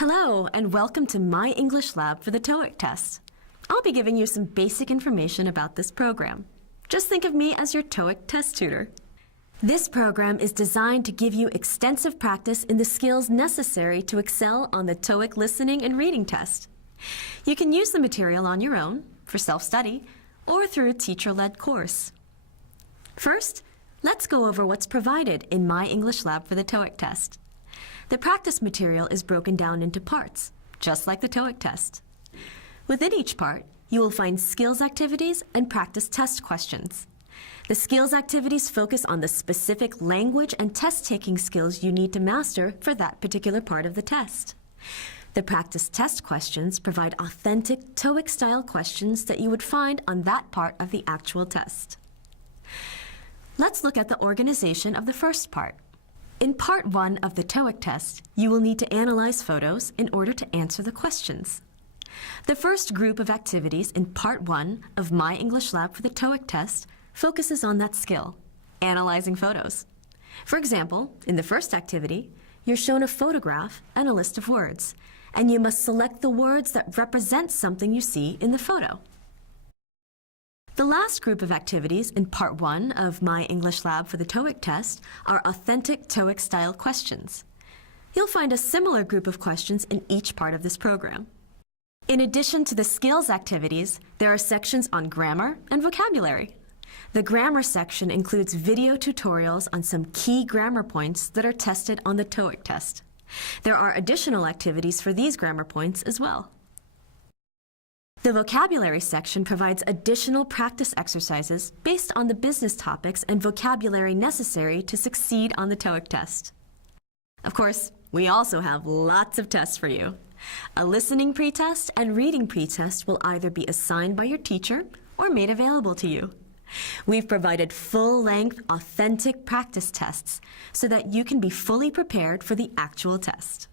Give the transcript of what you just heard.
Hello, and welcome to my English lab for the TOEIC test. I'll be giving you some basic information about this program. Just think of me as your TOEIC test tutor. This program is designed to give you extensive practice in the skills necessary to excel on the TOEIC listening and reading test. You can use the material on your own, for self-study, or through a teacher-led course. First, let's go over what's provided in my English lab for the TOEIC test. The practice material is broken down into parts, just like the TOEIC test. Within each part, you will find skills activities and practice test questions. The skills activities focus on the specific language and test-taking skills you need to master for that particular part of the test. The practice test questions provide authentic TOEIC-style questions that you would find on that part of the actual test. Let's look at the organization of the first part. In Part 1 of the TOEIC test, you will need to analyze photos in order to answer the questions. The first group of activities in Part 1 of my English lab for the TOEIC test focuses on that skill, analyzing photos. For example, in the first activity, you're shown a photograph and a list of words, and you must select the words that represent something you see in the photo. The last group of activities in Part 1 of my English lab for the TOEIC test are authentic TOEIC-style questions. You'll find a similar group of questions in each part of this program. In addition to the skills activities, there are sections on grammar and vocabulary. The grammar section includes video tutorials on some key grammar points that are tested on the TOEIC test. There are additional activities for these grammar points as well. The vocabulary section provides additional practice exercises based on the business topics and vocabulary necessary to succeed on the TOEIC test. Of course, we also have lots of tests for you. A listening pretest and reading pretest will either be assigned by your teacher or made available to you. We've provided full-length, authentic practice tests so that you can be fully prepared for the actual test.